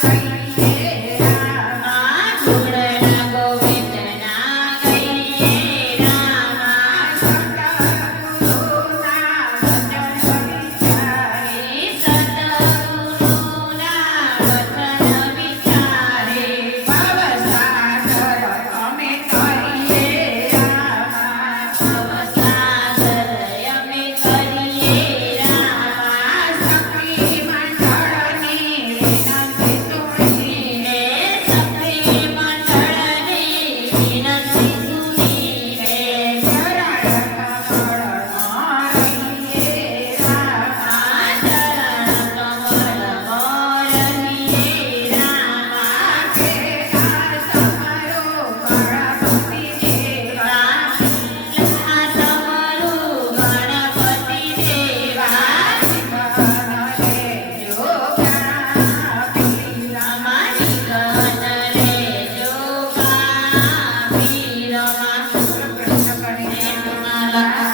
free.